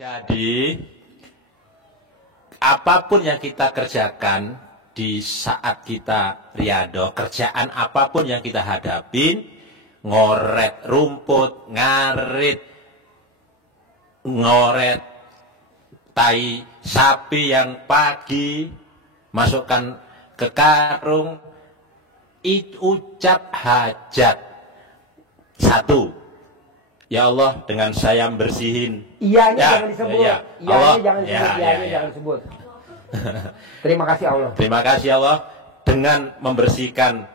Jadi, apapun yang kita kerjakan di saat kita riyadhah, kerjaan apapun yang kita hadapin, ngoret rumput, ngoret tai sapi yang pagi, masukkan ke karung, ucap hajat. Satu, ya Allah, dengan saya bersihin. Iyanya jangan disebut. Ya, Iyanya jangan disebut. Iyanya jangan disebut. Terima kasih Allah. Terima kasih Allah, dengan membersihkan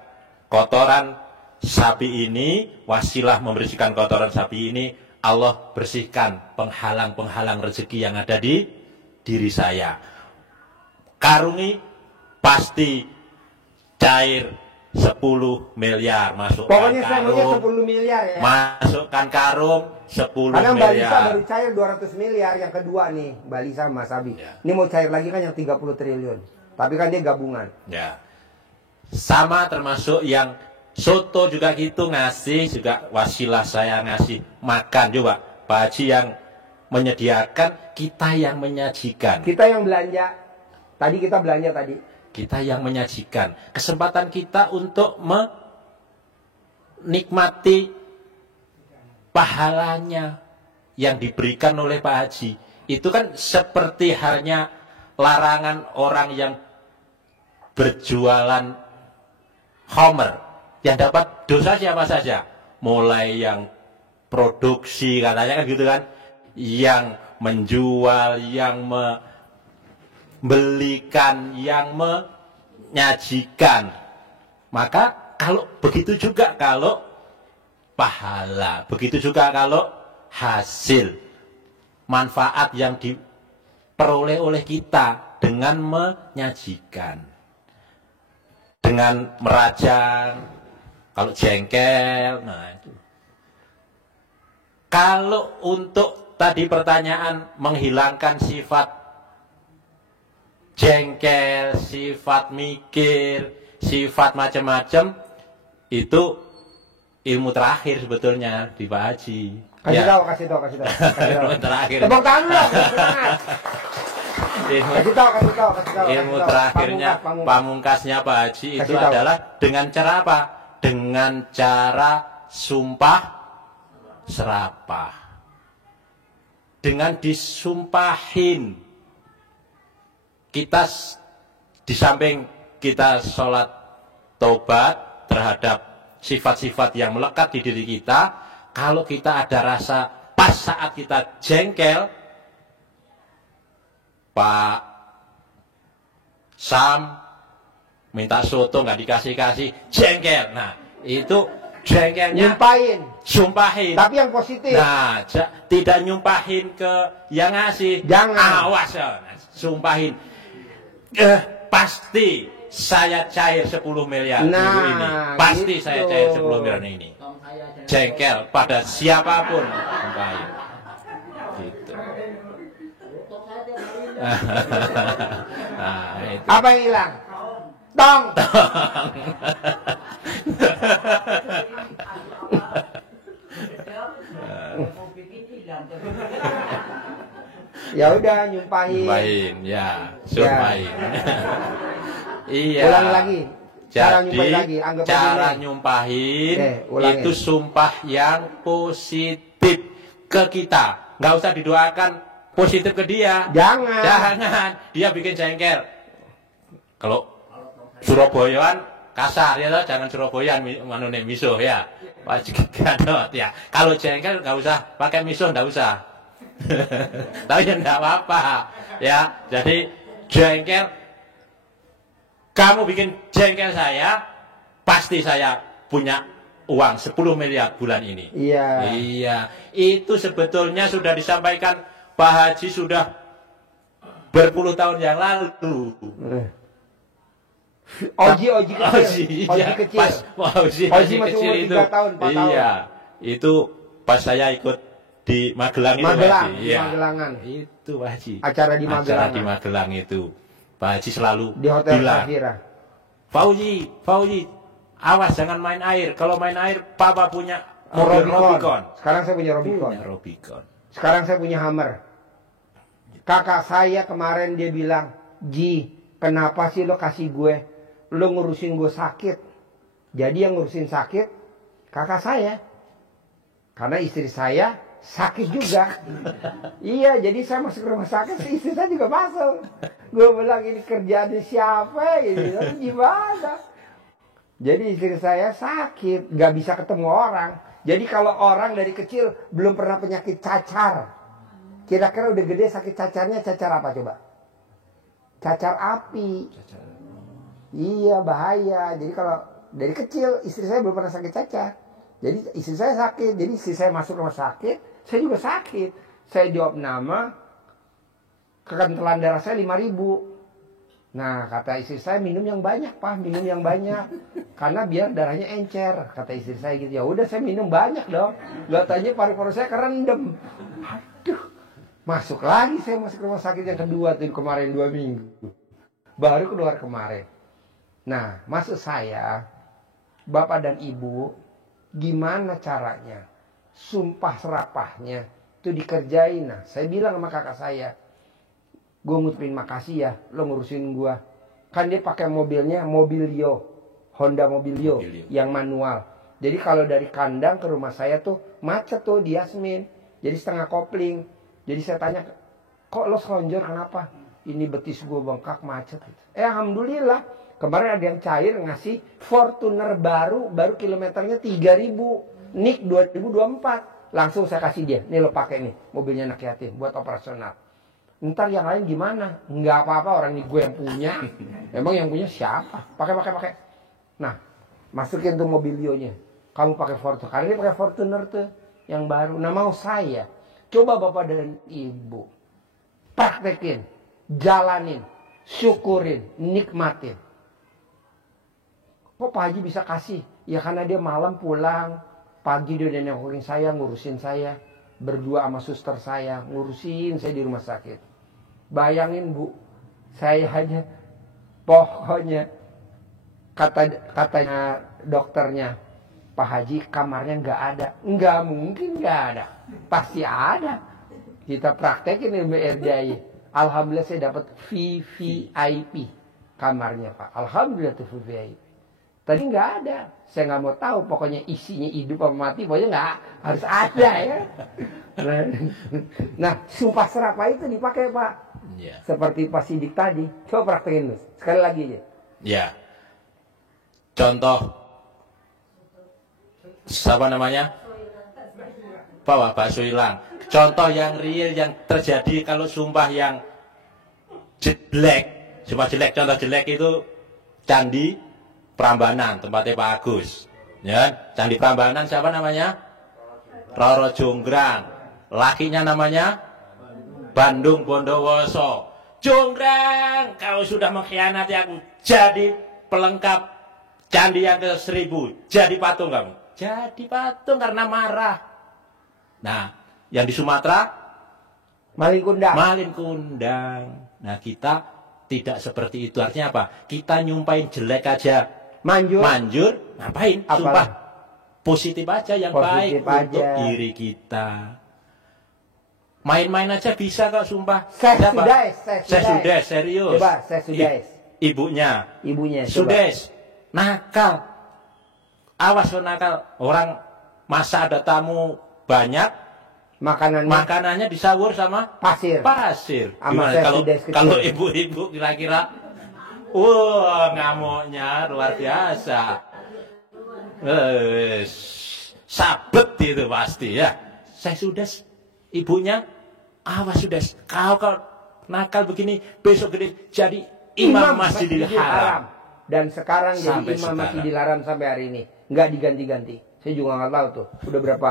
kotoran sapi ini, wasilah membersihkan kotoran sapi ini, Allah bersihkan penghalang-penghalang rezeki yang ada di diri saya. Karung ini pasti cair 10 miliar, masukkan pokoknya karung. saya maunya 10 miliar ya. Masukkan karung 10 Karena miliar. Mbak Lisa baru cair 200 miliar, yang kedua nih, Mbak Lisa sama Mas Abi. Ya. Ini mau cair lagi kan yang 30 triliun. Tapi kan dia gabungan. Ya. Sama termasuk yang soto juga gitu, ngasih juga wasilah saya ngasih makan juga. Pak Haji yang menyediakan, kita yang menyajikan. Kita yang belanja. Tadi kita belanja tadi. Kita yang menyajikan. Kesempatan kita untuk menikmati pahalanya yang diberikan oleh Pak Haji. Itu kan seperti halnya larangan orang yang berjualan homer. Yang dapat dosa siapa saja? Mulai yang produksi, katanya kan gitu kan, yang menjual, yang membelikan, yang menyajikan. Maka kalau begitu juga kalau pahala, begitu juga kalau hasil, manfaat yang diperoleh oleh kita dengan menyajikan, dengan merajang, kalau jengkel, nah itu. Kalau untuk tadi pertanyaan menghilangkan sifat jengkel, sifat mikir, sifat macam-macam, itu ilmu terakhir sebetulnya di Pak Haji. Kasih tahu. Ilmu terakhir. Tepuk tangan dong, semangat. Kasih tahu. Ilmu terakhirnya, pamungkasnya Pak Haji itu adalah dengan cara apa? Dengan cara sumpah serapah. Dengan disumpahin. Kita di samping kita sholat tobat terhadap sifat-sifat yang melekat di diri kita, kalau kita ada rasa pas saat kita jengkel, Pak Sam minta soto nggak dikasih-kasih, jengkel. Nah, itu jengkelnya sumpahin. Tapi yang positif. Nah, tidak nyumpahin ke yang ngasih. Jangan. Awas ya. Nah, sumpahin. Pasti saya cair 10 miliar minggu ini. Pasti gitu. Saya cair 10 miliar ini. Jengkel pada siapapun. Sumpahin. Gitu. Nah, itu. Apa yang hilang? Tong. Ya udah, nyumpahin. Ya, sumpahin. Iya. Ulang lagi. Jadi cara nyumpahin itu sumpah yang positif ke kita. Nggak usah didoakan positif ke dia. Jangan. Dia bikin jengkel. Kalau Surabayaan kasar ya, jangan Surabayaan manune misuh ya. Ganot ya. Kalau jengkel nggak usah pakai misuh, nggak usah. Tapi ya nggak apa-apa ya. Jadi jengkel, kamu bikin jengkel saya, pasti saya punya uang 10 miliar bulan ini. Iya. Itu sebetulnya sudah disampaikan Pak Haji sudah berpuluh tahun yang lalu. Oji kecil. Oji masih kecil umur itu. 3 tahun, 4 tahun. Iya. Itu pas saya ikut di Magelang itu, Magelangan. Itu Pak Haji. Acara di Magelang itu. Pak Haji selalu di Hotel bilang, Safira. Fauzi, awas jangan main air. Kalau main air, Papa punya Robicon. Robicon. Sekarang saya punya Robicon. Robicon. Sekarang saya punya Hammer. Kakak saya kemarin dia bilang, Ji, kenapa sih lo kasih gue? Lo ngurusin gue sakit. Jadi yang ngurusin sakit kakak saya. Karena istri saya sakit juga. Iya, jadi saya masuk rumah sakit, istri saya juga masuk. Gue bilang, ini kerjaan siapa? Gitu. Gimana? Jadi istri saya sakit, gak bisa ketemu orang. Jadi kalau orang dari kecil belum pernah penyakit cacar, kira-kira udah gede sakit cacarnya cacar apa coba? Cacar api. Iya, bahaya. Jadi kalau dari kecil istri saya belum pernah sakit cacar. Jadi istri saya sakit. Jadi istri saya masuk rumah sakit, saya juga sakit. Saya jawab nama, kekentalan darah saya 5.000. Nah, kata istri saya, minum yang banyak, Pak, minum yang banyak. Karena biar darahnya encer, kata istri saya gitu. Ya udah, saya minum banyak dong. Gak tanya paru-paru saya kerendam. Aduh, masuk lagi saya masuk rumah sakit yang kedua tuh kemarin 2 minggu. Baru keluar kemarin. Nah, maksud saya, Bapak dan Ibu, gimana caranya? Sumpah serapahnya itu dikerjain. Nah, saya bilang sama kakak saya, gue ngucapin makasih ya, lo ngurusin gue. Kan dia pakai mobilnya, Mobilio, Honda Mobilio, yang manual. Jadi kalau dari kandang ke rumah saya tuh macet tuh di Yasmin. Jadi setengah kopling. Jadi saya tanya, kok lo selonjor kenapa? Ini betis gue bengkak macet. Alhamdulillah, kemarin ada yang cair ngasih Fortuner baru kilometernya 3.000. NIK 2024. Langsung saya kasih dia, nih lo pakai nih, mobilnya anak yatim buat operasional. Ntar yang lain gimana? Nggak apa-apa, orang ini gue yang punya. Emang yang punya siapa? Pakai. Nah, masukin tuh mobilionya. Kamu pakai Fortuner. Karena dia pakai Fortuner tuh yang baru. Nah, mau saya coba Bapak dan Ibu praktekin, jalanin, syukurin, nikmatin. Kok Pak Haji bisa kasih? Ya karena dia malam pulang, pagi dia udah nengokin saya, ngurusin saya. Berdua sama suster saya, ngurusin saya di rumah sakit. Bayangin Bu, saya hanya pokoknya katanya dokternya, Pak Haji kamarnya nggak ada. Nggak mungkin nggak ada, pasti ada. Kita praktekin ilmu RDI. Alhamdulillah saya dapat VVIP kamarnya Pak. Alhamdulillah tuh VVIP. Tadi nggak ada, saya nggak mau tahu. Pokoknya isinya hidup apa mati, pokoknya nggak harus ada ya. Nah, sumpah serapah itu dipakai Pak. Ya. Seperti Pak Sidik tadi. Coba praktekin Mas. Sekali lagi aja. Ya. Contoh, siapa namanya? Pak Suilang. Contoh yang real yang terjadi kalau sumpah yang jelek, sumpah jelek. Contoh jelek itu Candi Prambanan, tempatnya Pak Agus. Ya, Candi Prambanan siapa namanya? Roro Jonggrang. Lakinya namanya Bandung Bondowoso. Jonggrang, kau sudah mengkhianati aku. Jadi pelengkap candi yang ke-1000. Jadi patung kamu. Jadi patung karena marah. Nah, yang di Sumatera maling kundang. Maling kundang. Nah, kita tidak seperti itu. Artinya apa? Kita nyumpahin jelek aja. Manjur, ngapain? Sumpah positif aja yang positif baik aja untuk diri kita. Main-main aja bisa kok sumpah. Saya sudah serius. Coba saya sudah. Ibunya coba. Sudes. Nakal. Awas lo nakal. Orang masa ada tamu banyak, makanannya disawur sama pasir. Gimana kalau ibu-ibu kira-kira ngamuknya luar biasa. Sabet itu pasti ya. Saya sudah ibunya, awas sudah. Kau nakal begini, besok gede jadi imam Masjidil Haram. Dan sekarang jadi imam Masjidil Haram sampai hari ini. Nggak diganti-ganti. Saya juga nggak tahu tuh. Udah berapa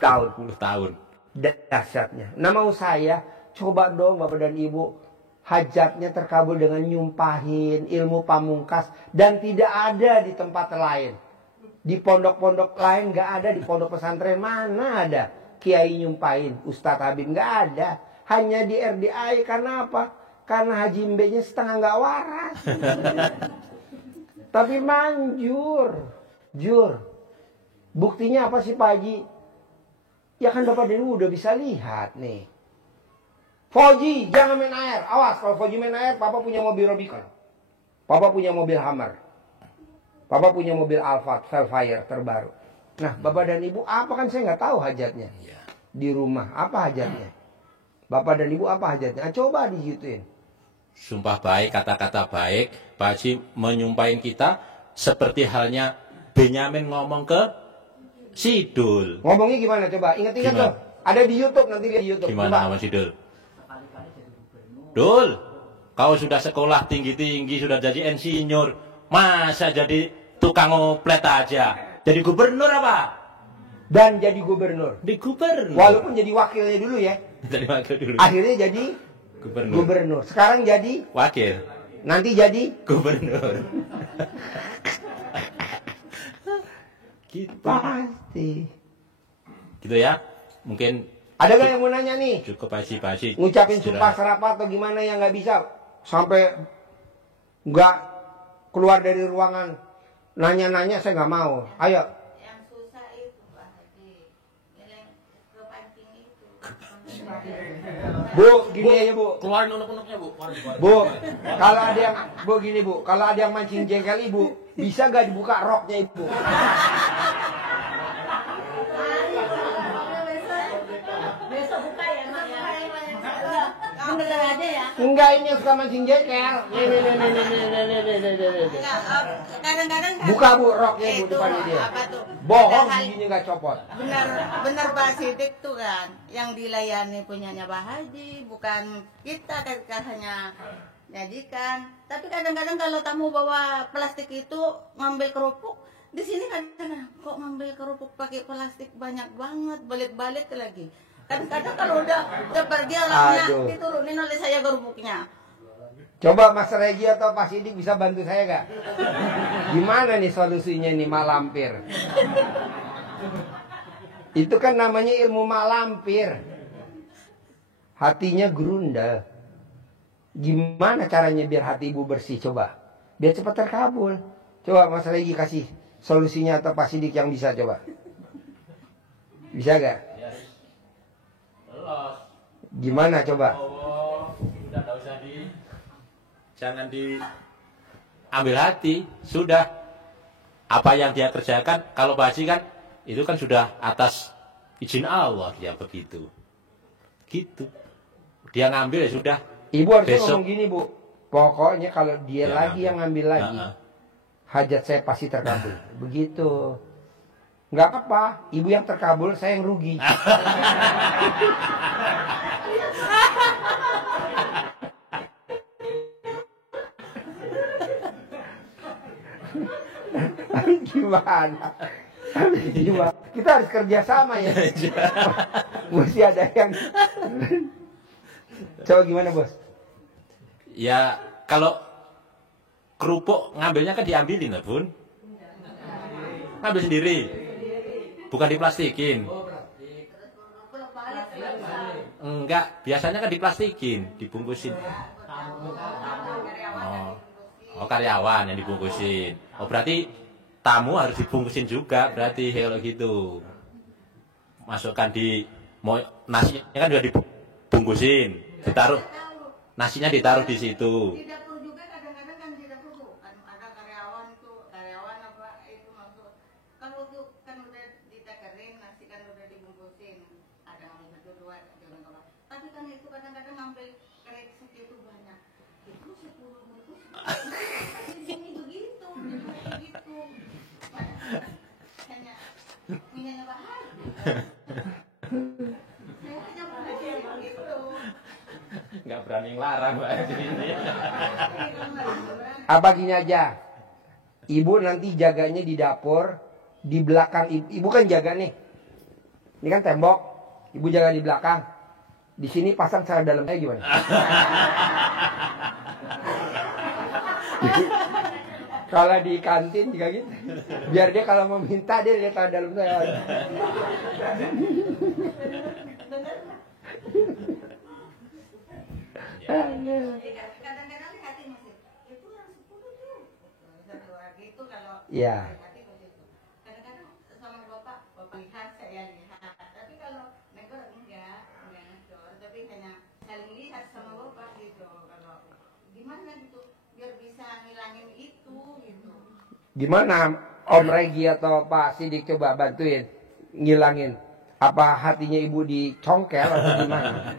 tahun? 10 tahun. Dahsyatnya. Nah mau saya coba dong Bapak dan Ibu, hajatnya terkabul dengan nyumpahin ilmu pamungkas, dan tidak ada di tempat lain. Di pondok-pondok lain nggak ada, di pondok pesantren mana ada kiai nyumpahin, Ustadz Habib nggak ada. Hanya di RDI. Karena apa? Karena Haji Mbenya setengah nggak waras. Tapi jur. Buktinya apa sih Pak Haji? Ya kan Bapak dan Ibu udah bisa lihat nih. Fauji, jangan main air. Awas, kalau Fauji main air, Papa punya mobil Rubicon. Papa punya mobil Hummer. Papa punya mobil Alphard Velfire terbaru. Nah, Bapak dan Ibu, apa kan saya nggak tahu hajatnya. Di rumah, apa hajatnya? Bapak dan Ibu, apa hajatnya? Coba digituin. Sumpah baik, kata-kata baik. Pak Haji menyumpahin kita seperti halnya Benyamin ngomong ke Sidul. Ngomongnya gimana coba? Ingat-ingat tuh. Ada di YouTube, nanti lihat di YouTube. Gimana sama Sidul? Dul, kau sudah sekolah tinggi-tinggi, sudah jadi insinyur. Masa jadi tukang ngoplet aja? Jadi gubernur apa? Dan jadi gubernur. Di gubernur. Walaupun jadi wakilnya dulu ya. Jadi wakil dulu. Akhirnya jadi gubernur. Sekarang jadi wakil. Nanti jadi gubernur. Gitu. Pasti. Gitu ya. Mungkin ada gak yang mau nanya nih? Cukup Haji. Ngucapin sumpah serapah atau gimana yang nggak bisa sampai nggak keluar dari ruangan nanya-nanya, saya nggak mau. Ayo. Yang susah itu Pak Haji, yang kepancing itu. Bu, gini aja Bu. Keluarin unek-uneknya Bu. Bu, kalau ada yang Bu gini Bu, kalau ada yang mancing jengkel Ibu, bisa gak dibuka roknya Ibu? Besok buka ya Mak ya. Beneran aja ya. Enggak, ini yang suka mancing jengkel. Nih. Kadang-kadang Buka Bu roknya Bu itu, depannya dia. apa tuh? Bohong Padahal giginya gak copot. benar Pak Sidik tuh kan yang dilayani punyanya Pak Haji, bukan kita kan hanya nyajikan. Tapi kadang-kadang kalau tamu bawa plastik itu ngambil kerupuk, di sini kadang-kadang kok ngambil kerupuk pakai plastik banyak banget, balik-balik lagi. Kadang-kadang kalau udah pergi orangnya diturunin oleh saya kerupuknya. Coba Mas Regi atau Pak Sidik bisa bantu saya gak? Gimana nih solusinya nih malampir? Itu kan namanya ilmu malampir. Hatinya gerundal. Gimana caranya biar hati Ibu bersih? Coba. Biar cepat terkabul. Coba Mas Regi kasih solusinya atau Pak Sidik yang bisa coba. Bisa gak? Gimana coba? Jangan diambil hati. Sudah. Apa yang dia kerjakan, kalau Pak Haji kan, itu kan sudah atas izin Allah dia begitu. Gitu. Dia ngambil ya sudah. Ibu harus ngomong gini Bu. Pokoknya kalau dia lagi yang ngambil lagi, hajat saya pasti terkabul. Begitu. Nggak apa-apa. Ibu yang terkabul, saya yang rugi. Gimana? Kita harus kerja sama ya. Mesti ada yang. Coba gimana Bos? Ya kalau kerupuk ngambilnya kan diambilin lah Bun. Ngambil sendiri. Bukan diplastikin. Enggak, biasanya kan diplastikin, dibungkusin. Oh, karyawan yang dibungkusin. Oh, berarti tamu harus dibungkusin juga, berarti kalau gitu. Masukkan di nasinya kan sudah dibungkusin, ditaruh. Nasinya ditaruh di situ. Di dapur juga kadang-kadang kan di dapur tuh kan ada karyawan apa itu masuk. Kalau tuh kan udah ditekerin, nasi kan udah dibungkusin. Ada ngambil satu dua, jangan apa. Tapi kan itu kadang-kadang ngambil kresek itu banyak. Itu 10 bungkus. Di sini begitu. Hanya punyanya Pak Haji. Saya hanya begitu. Nggak berani ngelarang Mbak ini. Apa gini aja. Ibu nanti jaganya di dapur, di belakang ibu kan jaga nih. Ini kan tembok. Ibu jaga di belakang. Di sini pasang cara dalam saya gimana? Kalau di kantin juga gitu. Biar dia kalau mau minta dia lihat cara dalam saya. Kadang-kadang hati masih itu yang 10 tuh satu lagi itu kalau hati begitu. Kadang-kadang sama bapak lihat saya lihat, tapi kalau negor enggak ngecor, tapi hanya saling lihat. Gimana Om Regi atau Pak Sidik coba bantuin ngilangin. Apa hatinya ibu dicongkel atau gimana?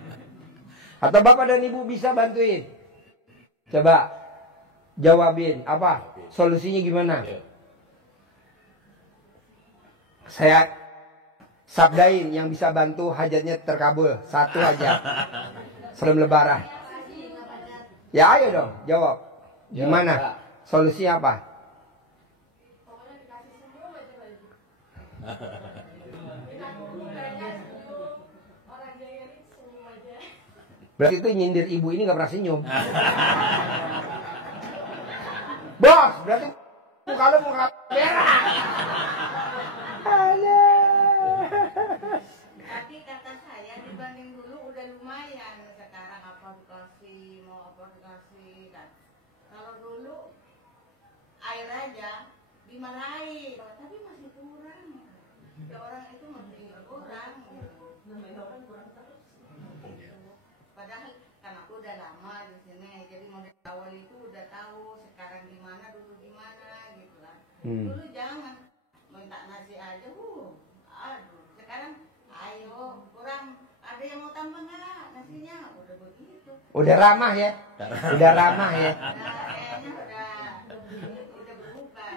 Atau bapak dan ibu bisa bantuin? Coba jawabin apa? Solusinya gimana? Saya sabdain yang bisa bantu hajatnya terkabul. Satu aja. Sebelum lebaran. Ya ayo dong jawab. Gimana? Solusinya apa? Berarti itu nyindir ibu ini gak pernah senyum. Bos, berarti muka lu muka merah. Tapi kata saya dibanding dulu udah lumayan. Sekarang apa dikasih, mau apa dikasih kan. Kalau dulu air aja dimarahin, tapi masih kurang. Ya, orang itu masih kurang. Padahal kan aku udah lama di sini, jadi model awal itu udah tahu sekarang gimana, dulu gimana gitu lah. Dulu jangan minta nasi aja, aduh. Sekarang ayo kurang, ada yang mau tambah nggak nasinya? Udah begitu. Udah ramah ya, udah ramah ya. Kayaknya udah berubah.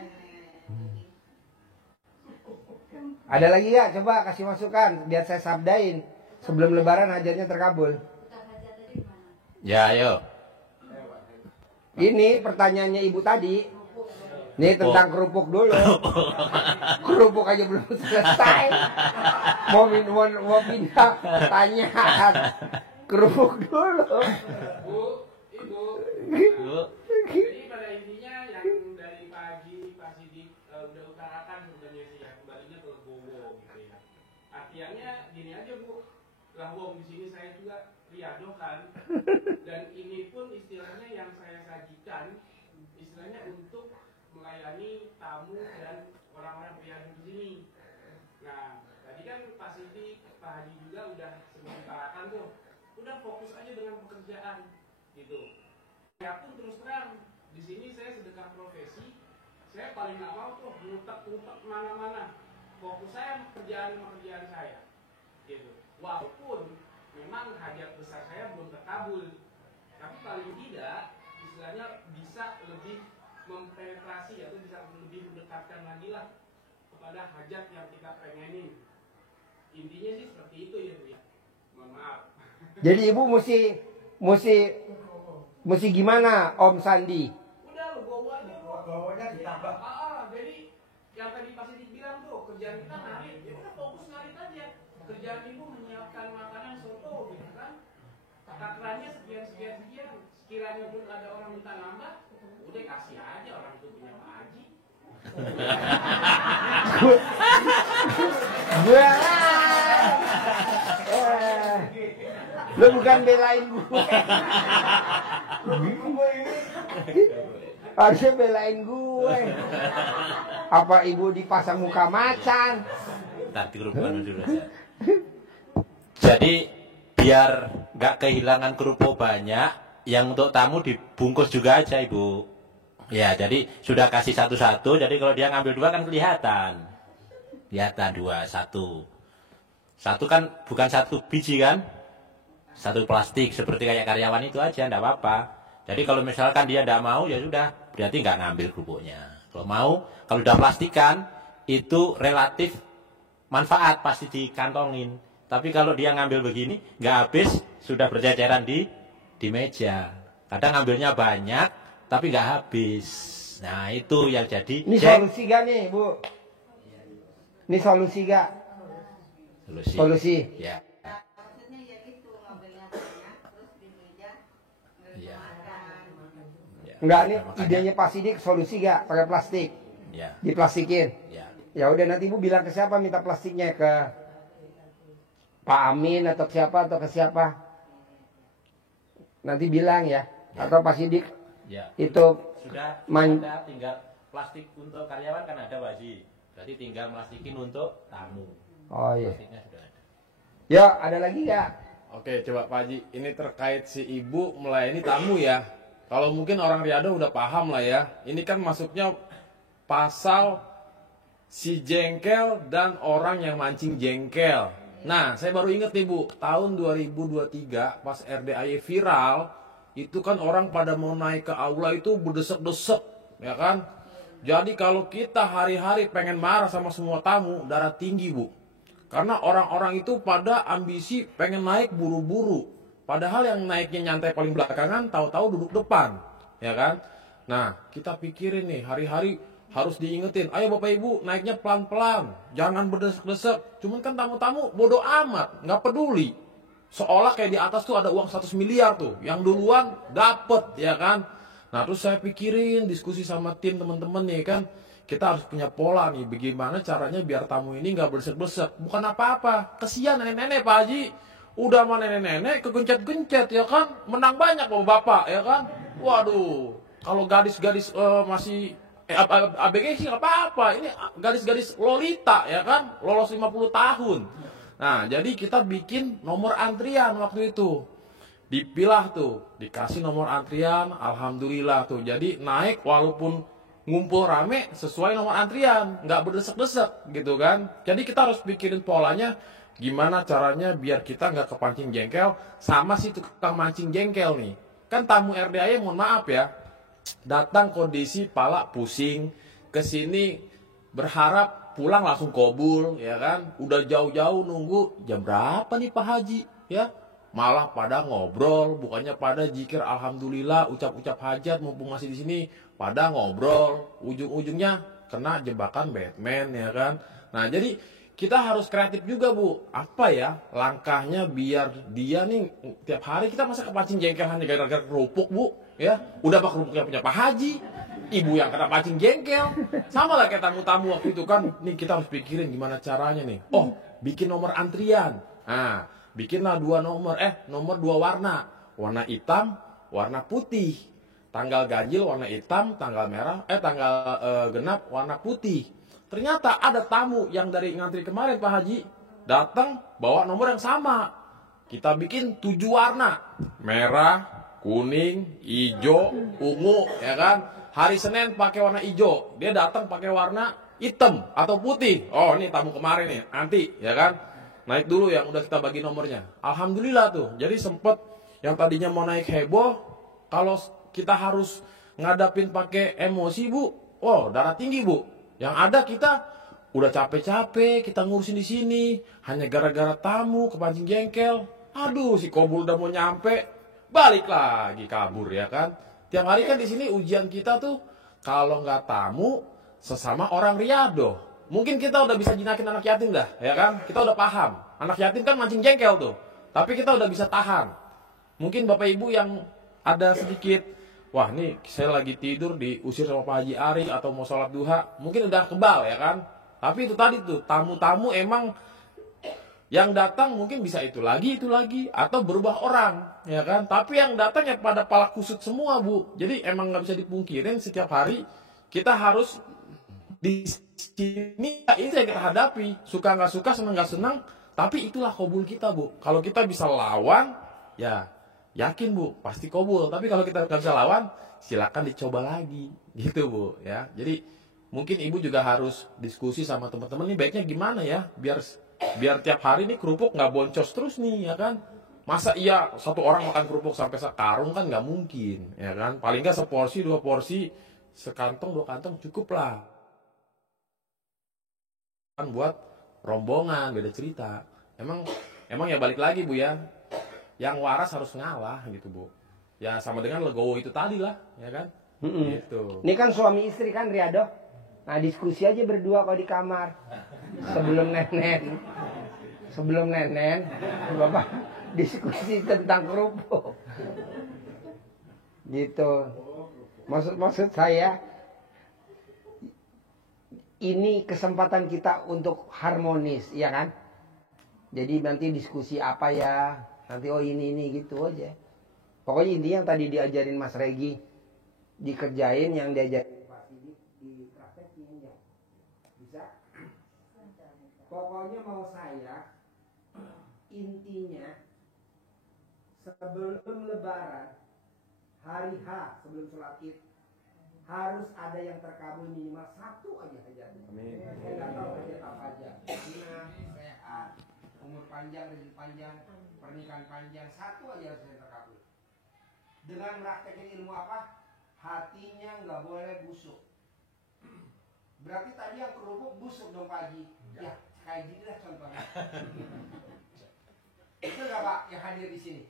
Ada lagi ya? Coba kasih masukan biar saya sabdain sebelum lebaran hajatnya terkabul. Ya, ayo. Ini pertanyaannya ibu tadi. Ini tentang kerupuk dulu. Kerupuk aja belum selesai. Mau pindah pertanyaan. Kerupuk dulu. Ibu. Jadi pada intinya yang dari pagi Pak Sidik udah utarakan sebenarnya sih ya, kembalinya ke Gowo gitu ya. Artinya gini aja Bu, lah wong di sini saya juga riado kan. Dan ini pun istilahnya yang saya sajikan istilahnya untuk melayani tamu dan orang-orang riado di sini. Nah, tadi kan Pak Sidik, Pak Haji juga udah sementarakan tuh. Udah fokus aja dengan pekerjaan gitu. Ya pun terus terang di sini saya sedekah profesi, saya paling nggak mau tuh ngutak-ngutak mana-mana. Fokus saya pekerjaan saya, gitu. Walaupun memang hajat besar saya belum terkabul, tapi paling tidak istilahnya bisa lebih mempenetrasi atau bisa lebih mendekatkan lagi lah kepada hajat yang kita pengenin. Intinya sih seperti itu ya Bu ya. Mohon maaf. Jadi ibu mesti gimana Om Sandi? Udah lo bawa aja kok. Bawanya ditambah. Jadi yang tadi Pak Sidik bilang tuh kerjaan kita ngarit, ya udah fokus ngarit aja. Kerjaan ibu menyiapkan makanan soto gitu kan. Takarannya sekian. Sekiranya pun ada orang minta nambah, udah kasih aja, orang itu punya Pak Haji. Lu bukan belain gue. Harusnya belain gue. Apa ibu dipasang muka macan? Tadi kerupuk dulu aja. Jadi biar nggak kehilangan kerupuk banyak, yang untuk tamu dibungkus juga aja ibu. Ya, jadi sudah kasih satu-satu. Jadi kalau dia ngambil dua kan kelihatan. Kelihatan dua, satu. Satu kan bukan satu biji kan? Satu plastik seperti kayak karyawan itu aja, enggak apa-apa. Jadi kalau misalkan dia enggak mau ya sudah, berarti enggak ngambil kerupuknya. Kalau mau, kalau udah plastikan itu relatif manfaat pasti dikantongin. Tapi kalau dia ngambil begini enggak habis, sudah berjajaran di meja. Kadang ngambilnya banyak tapi enggak habis. Nah, itu yang jadi. Ini solusi gak nih, Bu? Ini solusi gak? Solusi. Ya. Enggak, nih idenya Pak Sidik solusi gak pakai plastik? Ya. Diplastikin. Ya. Ya udah nanti Ibu bilang ke siapa minta plastiknya, ke Pak Amin atau siapa atau ke siapa? Nanti bilang ya. Atau Pak Sidik. Ya. Itu sudah ada, tinggal plastik untuk karyawan kan ada Pak Haji. Berarti tinggal plastikin untuk tamu. Oh iya. Plastiknya sudah ada. Ya, ada lagi gak? Oke, coba Pak Haji, ini terkait si ibu melayani tamu ya. Kalau mungkin orang Riado udah paham lah ya. Ini kan masuknya pasal si jengkel dan orang yang mancing jengkel. Nah, saya baru ingat nih Bu, tahun 2023 pas RDAY viral, itu kan orang pada mau naik ke aula itu berdesek-desek, ya kan? Jadi kalau kita hari-hari pengen marah sama semua tamu, darah tinggi Bu. Karena orang-orang itu pada ambisi pengen naik buru-buru. Padahal yang naiknya nyantai paling belakangan, tahu-tahu duduk depan, ya kan? Nah, kita pikirin nih, hari-hari harus diingetin, ayo Bapak Ibu naiknya pelan-pelan, jangan berdesek-desek. Cuman kan tamu-tamu bodoh amat, nggak peduli. Seolah kayak di atas tuh ada uang 100 miliar tuh, yang duluan dapet, ya kan? Nah terus saya pikirin, diskusi sama tim teman-teman nih kan, kita harus punya pola nih, bagaimana caranya biar tamu ini nggak berdesek-desek. Bukan apa-apa, kesian nenek-nenek Pak Haji, udah sama nenek-nenek kegencet-gencet ya kan, menang banyak Bapak ya kan. Waduh, kalau gadis-gadis masih ABG sih nggak apa-apa. Ini gadis-gadis lolita ya kan, lolos 50 tahun. Nah, jadi kita bikin nomor antrian waktu itu. Dipilah tuh, dikasih nomor antrian, alhamdulillah tuh. Jadi naik walaupun ngumpul rame sesuai nomor antrian, nggak berdesek-desek gitu kan. Jadi kita harus pikirin polanya, gimana caranya biar kita nggak kepancing jengkel sama si tukang mancing jengkel nih. Kan tamu RDAY mohon maaf ya, datang kondisi pala pusing, kesini berharap pulang langsung kobul, ya kan? Udah jauh-jauh nunggu, jam berapa nih Pak Haji, ya? Malah pada ngobrol, bukannya pada zikir alhamdulillah, ucap-ucap hajat mumpung masih di sini, pada ngobrol, ujung-ujungnya kena jebakan Batman, ya kan? Nah, jadi kita harus kreatif juga Bu. Apa ya langkahnya biar dia nih tiap hari kita masa kepancing jengkel hanya gara-gara kerupuk Bu, ya? Udah pak kerupuknya punya Pak Haji, ibu yang kena pancing jengkel. Sama lah kayak tamu-tamu waktu itu kan. Nih kita harus pikirin gimana caranya nih. Oh, bikin nomor antrian. Nah, bikinlah nomor 2 warna. Warna hitam, warna putih. Tanggal ganjil warna hitam, tanggal merah, tanggal genap warna putih. Ternyata ada tamu yang dari ngantri kemarin Pak Haji datang bawa nomor yang sama. Kita bikin 7 warna. Merah, kuning, hijau, ungu, ya kan? Hari Senin pakai warna hijau, dia datang pakai warna hitam atau putih. Oh, ini tamu kemarin nih, nanti, ya kan? Naik dulu yang udah kita bagi nomornya. Alhamdulillah tuh. Jadi sempet yang tadinya mau naik heboh, kalau kita harus ngadapin pakai emosi Bu, oh darah tinggi Bu. Yang ada kita udah capek-capek kita ngurusin di sini, hanya gara-gara tamu kepancing jengkel. Aduh, si Kobul udah mau nyampe, balik lagi kabur ya kan. Tiap hari kan di sini ujian kita tuh kalau nggak tamu sesama orang riado. Mungkin kita udah bisa jinakin anak yatim dah, ya kan? Kita udah paham. Anak yatim kan mancing jengkel tuh. Tapi kita udah bisa tahan. Mungkin Bapak Ibu yang ada sedikit, wah nih saya lagi tidur diusir sama Pak Haji Ari atau mau sholat duha, mungkin udah kebal ya kan. Tapi itu tadi tuh, tamu-tamu emang yang datang mungkin bisa itu lagi, atau berubah orang, ya kan. Tapi yang datang ya pada pala kusut semua Bu. Jadi emang nggak bisa dipungkirin setiap hari kita harus di sini, ini yang kita hadapi. Suka nggak suka, seneng nggak seneng, tapi itulah kobul kita Bu. Kalau kita bisa lawan, ya yakin Bu, pasti kobul. Tapi kalau kita nggak bisa lawan, silakan dicoba lagi, gitu Bu. Ya, jadi mungkin Ibu juga harus diskusi sama teman-teman nih, baiknya gimana ya, biar tiap hari nih kerupuk nggak boncos terus nih, ya kan? Masa iya satu orang makan kerupuk sampai sekarung kan nggak mungkin, ya kan? Paling nggak seporsi, 2 porsi, sekantong 2 kantong cukup lah. Kan buat rombongan, beda cerita. Emang ya balik lagi Bu ya. Yang waras harus ngalah gitu Bu. Ya sama dengan legowo itu tadi lah, ya kan? Gitu. Ini kan suami istri kan Riado. Nah diskusi aja berdua kalau di kamar. Sebelum nenen, Bapak diskusi tentang kerupuk. Gitu. Maksud saya, ini kesempatan kita untuk harmonis, ya kan? Jadi nanti diskusi apa ya? Nanti oh ini gitu aja. Pokoknya intinya yang tadi diajarin Mas Regi, dikerjain, yang diajarin Pak Sidik dipraktekin ya. Bisa? Pokoknya mau saya, intinya sebelum Lebaran, hari H sebelum sholat Id, harus ada yang terkabul minimal satu aja hajatnya. Amin. Saya nggak tahu hajat apa aja. Zina, sehat, umur panjang, rezeki panjang, pernikahan panjang, satu aja harus yang terkabul. Dengan praktekin ilmu apa? Hatinya nggak boleh busuk. Berarti tadi yang kerupuk busuk dong Pak Haji. Ya, kayak gini lah contohnya. Itu nggak Pak yang hadir di sini?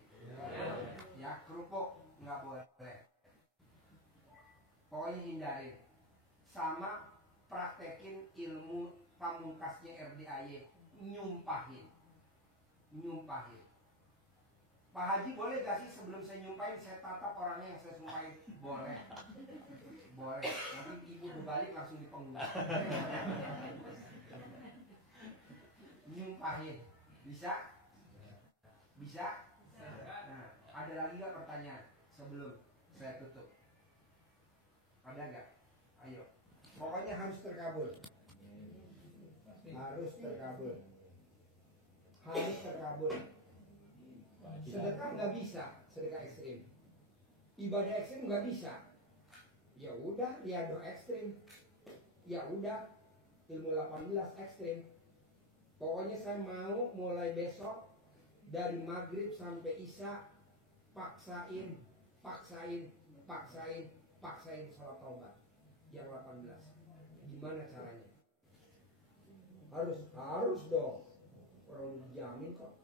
Ya, kerupuk nggak boleh. Pokoknya hindarin. Sama praktekin ilmu pamungkasnya RDAY, nyumpahin. Pak Haji boleh gak sih sebelum saya nyumpahin saya tatap orangnya yang saya sumpahin? Boleh. Nanti ibu berbalik langsung dipenggal. Nyumpahin. Bisa? Nah, ada lagi gak pertanyaan sebelum saya tutup? Ada gak? Ayo. Pokoknya harus terkabul. Sedekah nggak bisa, sedekah ekstrim. Ibadah ekstrim nggak bisa. Ya udah, riado ekstrim. Ya udah, ilmu 18 ekstrim. Pokoknya saya mau mulai besok dari maghrib sampai isya paksain sholat taubat yang 18. Gimana caranya? Harus dong. Orang dijamin kok.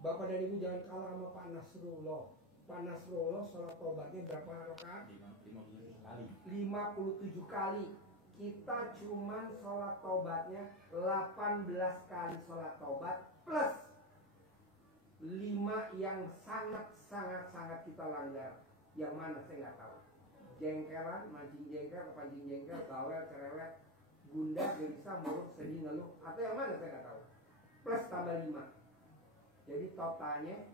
Bapak dan Ibu jangan kalah sama Pak Nasrullah. Pak Nasrullah sholat taubatnya berapa rakaat? 57 kali. 57 kali. Kita cuman sholat taubatnya 18 kali sholat taubat plus 5 yang sangat kita langgar. Yang mana saya nggak tahu. Jengkelan, mancing jengkel, kepancing jengkel, bawel, cerewet, gundah, gelisah, muruk, sedih, ngeluh. Atau yang mana saya nggak tahu. Plus tambah 5. Jadi totalnya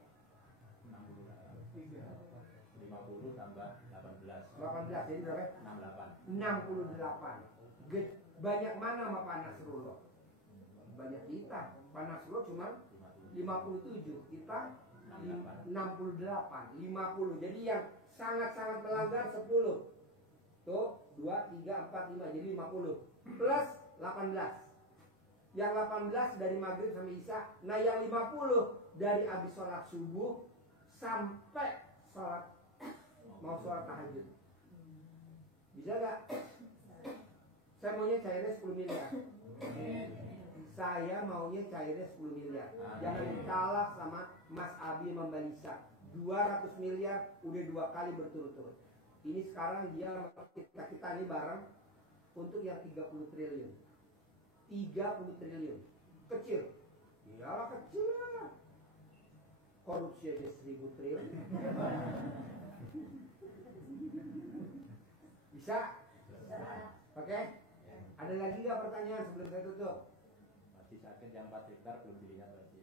50 tambah 18. 18 jadi berapa? 68. Banyak mana sama Pak Nasrullah? Banyak kita. Pak Nasrullah cuma 57, kita 68, 50. Jadi yang sangat melanggar 10. Tuh 2, 3, 4, 5 jadi 50 plus 18. Yang 18 dari maghrib sampai isya. Nah yang 50 dari habis sholat subuh sampai mau sholat tahajud. Bisa gak? Saya maunya cairnya 10 miliar. Saya maunya cairnya 10 miliar. Jangan kalah sama Mas Abi Membalisa. 200 miliar udah 2 kali berturut-turut. Ini sekarang dia kita ini bareng untuk yang 30 triliun. 30 triliun. Kecil. Iyalah kecil. Korupsi aja 1000 triliun. Bisa? Oke? Ada lagi gak pertanyaan sebelum saya tutup? Masih sakit yang 4 hektar belum dilihat lagi.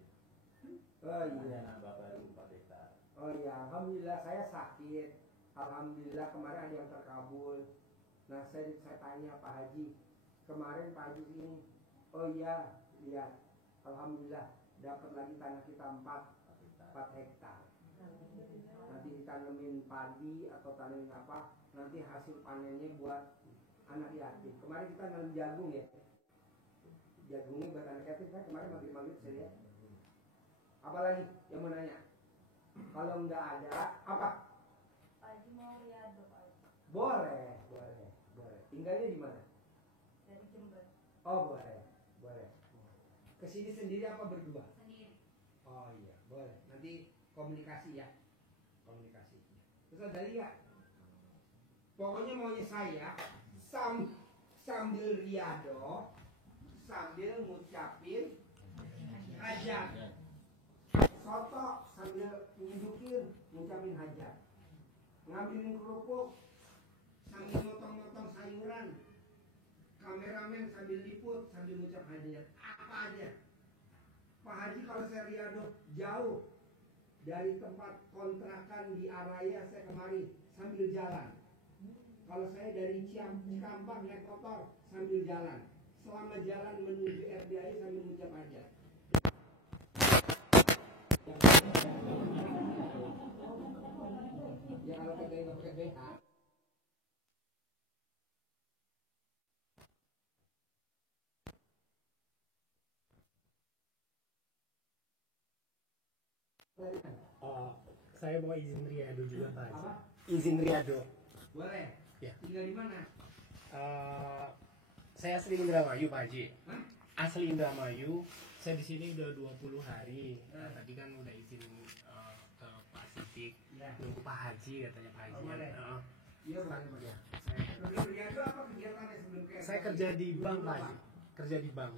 Oh iya. Nambah baru 4 hektar. Oh iya, alhamdulillah saya sakit. Alhamdulillah kemarin ada yang terkabul. Nah saya tanya Pak Haji, kemarin Pak Haji ini, oh iya, lihat, alhamdulillah dapat lagi tanah kita 4 hektar. Nanti ditanemin padi atau tanemin apa, nanti hasil panennya buat anak yatim. Kemarin kita nanam jagung ya, jagungnya buat anak yatim kan kemarin maghrib saya lihat. Apalagi yang mau nanya? Kalau nggak ada apa? Pak Haji mau riado Pak Haji. Boleh. Tinggalnya di mana? Dari Jember. Oh boleh. Kesini sendiri apa berdua? Sendiri. Oh iya boleh. Nanti komunikasi ya. Terus ada lihat. Pokoknya maunya saya sambil riado, sambil ngucapin hajat. Soto sambil ngucapin hajat. Ngambilin kerupuk sambil motong-motong sayuran. Kameramen sambil liput sambil ngucap hajat. Apa aja. Pak Haji kalau saya riado jauh dari tempat kontrakan di Araya saya kemari sambil jalan. Kalau saya dari Cikampek naik motor sambil jalan. Selama jalan menuju RDAI sambil ngucap hajat. Ya kalau kita nggak pakai BH Saya mau izin riado juga Pak Haji. Izin riado. Boleh. Ya. Tinggal di mana? Saya asli Indramayu Pak Haji. Asli Indramayu. Saya di sini udah 20 hari. Tadi kan udah izin ke Pak Sidik. Nunggu Pak Haji katanya Pak Haji. Iya, boleh. Ya. Riado apa kegiatannya sebelum ke Saya kerja di bank Pak Haji. Kerja di bank.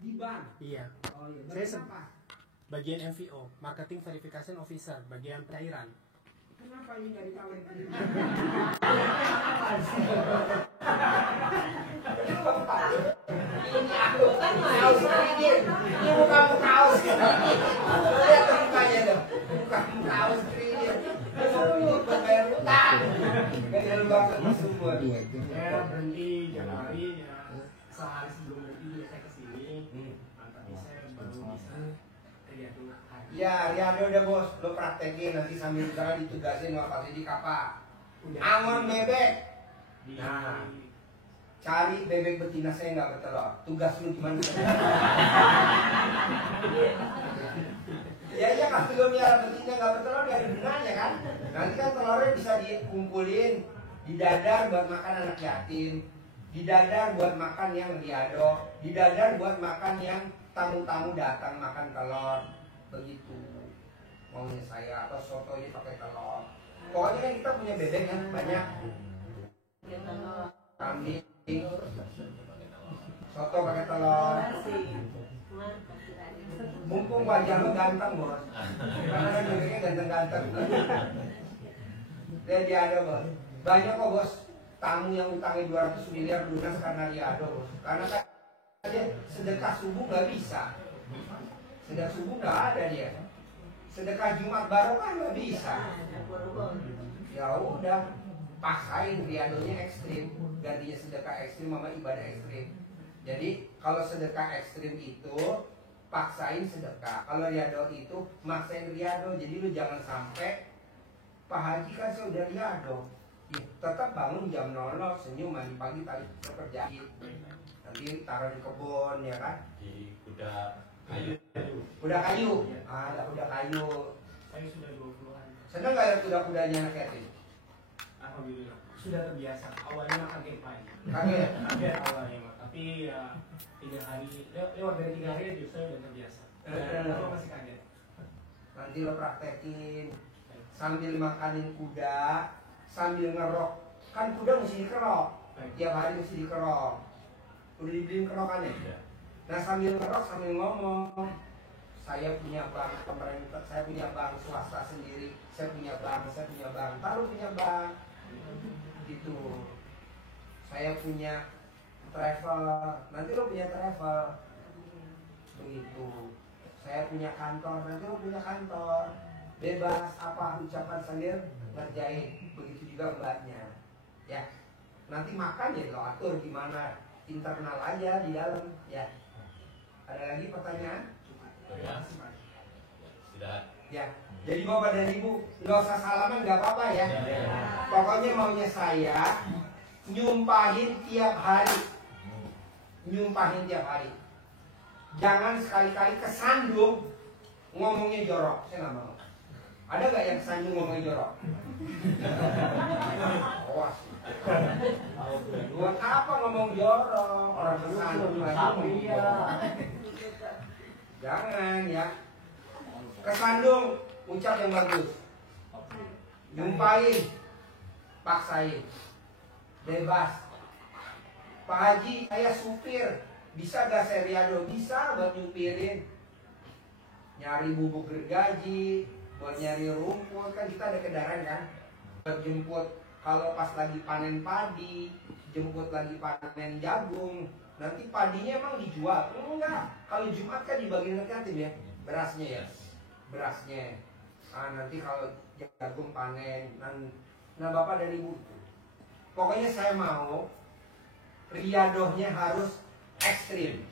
Di bank. Iya. Oh iya. Saya Kenapa? bagian MVO, Marketing Verification Officer, bagian cairan. Kenapa ini nggak ditawarin kerja? Ini aku kan kaos kredit. Ini bukan kaos kredit. Lihat mukanya dong. Bukan kaos kredit. Dia mau pinjam buat bayar utang. Gaya lu banget semua. Saya berhenti Januari ya. Sehari sebelum berhenti juga saya kesini. Tapi saya baru bisa riado hari. Ya, Riado udah bos, lo praktekin nanti sambil jalan ditugasin sama Pak Sidik apa? Angon bebek. Nah, cari bebek betina saya nggak bertelur. Tugas lu gimana? Ya kan belum miara betina nggak bertelur dari benarnya kan? Nanti kan telurnya bisa dikumpulin, didadar buat makan anak yatim, didadar buat makan yang Riado, didadar buat makan yang tamu-tamu datang makan telur. Begitu maunya saya, atau sotonya pakai telur. Pokoknya kan kita punya bebek yang banyak. Kambing, soto pakai telur. Mumpung wajah lu ganteng bos, karena kan bebeknya ganteng-ganteng. Dan dia ada bos, banyak kok bos tamu yang utangnya 200 miliar lunas karena Riado bos. Karena kan dia sedekah subuh nggak bisa. Sedekah subuh nggak ada dia. Sedekah Jumat Barokah nggak bisa. Ya udah, paksain riadonya ekstrim, gantinya sedekah ekstrim sama ibadah ekstrim. Jadi kalau sedekah ekstrim itu paksain sedekah. Kalau riado itu maksain riado. Jadi lu jangan sampai Pak Haji kan saya udah riado. Ya, tetap bangun jam 00, senyum mandi pagi tadi kerjain. Nanti taruh di kebun ya kan? Di kuda kayu. Kuda kayu. Ada kuda kayu. Saya sudah 20 hari. Seneng gak ya kuda-kudanya anak yatim? Alhamdulillah. Sudah terbiasa. Awalnya kaget Pak Haji. Kaget? Kaget awalnya Pak. Tapi ya 3 hari, lewat dari 3 hari justru udah terbiasa. Aku masih kaget. Nanti lo praktekin sambil makanin kuda, sambil ngerok. Kan kuda mesti dikerok. Tiap hari mesti dikerok. Udah dibeliin kerokannya? Nah sambil ngerok sambil ngomong, saya punya bank pemerintah, saya punya bank swasta sendiri, saya punya bank, taruh punya bank, gitu. Saya punya travel, nanti lo punya travel, begitu. Saya punya kantor, nanti lo punya kantor, bebas apa ucapan sambil ngerjain, begitu juga mbaknya, ya. Nanti makan ya lo atur gimana, internal aja di dalam, ya. Ada lagi pertanyaan? Ya. Sudah. Ya. Jadi bapak dan ibu nggak usah salaman nggak apa-apa ya. Pokoknya maunya saya nyumpahin tiap hari. Nyumpahin tiap hari. Jangan sekali-kali kesandung ngomongnya jorok. Saya nggak mau. Ada nggak yang kesandung ngomongnya jorok? Awas. Buat apa ngomong jorok? Orang kesandung lagi ngomong jorok. Jangan ya. Kesandung, ucap yang bagus. Jumpain, paksain. Bebas. Pak Haji, saya supir. Bisa gak saya riado? Bisa buat nyupirin. Nyari bubuk gergaji, buat nyari rumput. Kan kita ada kendaraan kan? Buat jemput, kalau pas lagi panen padi, jemput lagi panen jagung. Nanti padinya emang dijual? Enggak. Kalau Jumat kan dibagi yatim ya, berasnya ya, berasnya. Nanti kalau jagung panen, nah bapak dan ibu, pokoknya saya mau riadohnya harus ekstrim.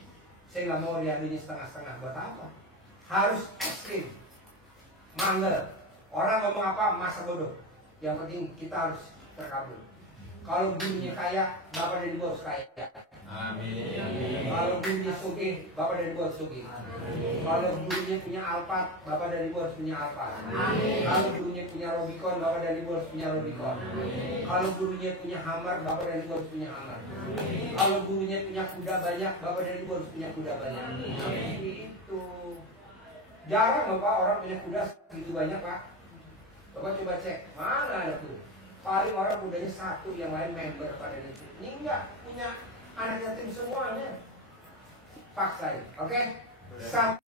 Saya nggak mau riadohnya setengah-setengah. Buat apa? Harus ekstrim. Mangel. Orang ngomong apa masa bodoh. Yang penting kita harus terkabul. Kalau gurunya kaya, bapak dan ibu harus kaya. Amin. Kalau gurunya sugih, Bapak dan Ibu harus sugih. Kalau gurunya punya Alphard, Bapak dan Ibu harus punya Alphard. Kalau gurunya punya Robicon, Bapak dan Ibu harus punya Robicon. Kalau gurunya punya Hammer, Bapak dan Ibu harus punya Hammer. Kalau gurunya punya kuda banyak, Bapak dan Ibu harus punya kuda banyak. Itu jarang loh Pak orang punya kuda segitu banyak Pak. Bapak coba cek, mana ada tuh? Paling orang kudanya satu, yang lain member pada itu. Ini enggak punya anak yatim semuanya. Paksain, oke?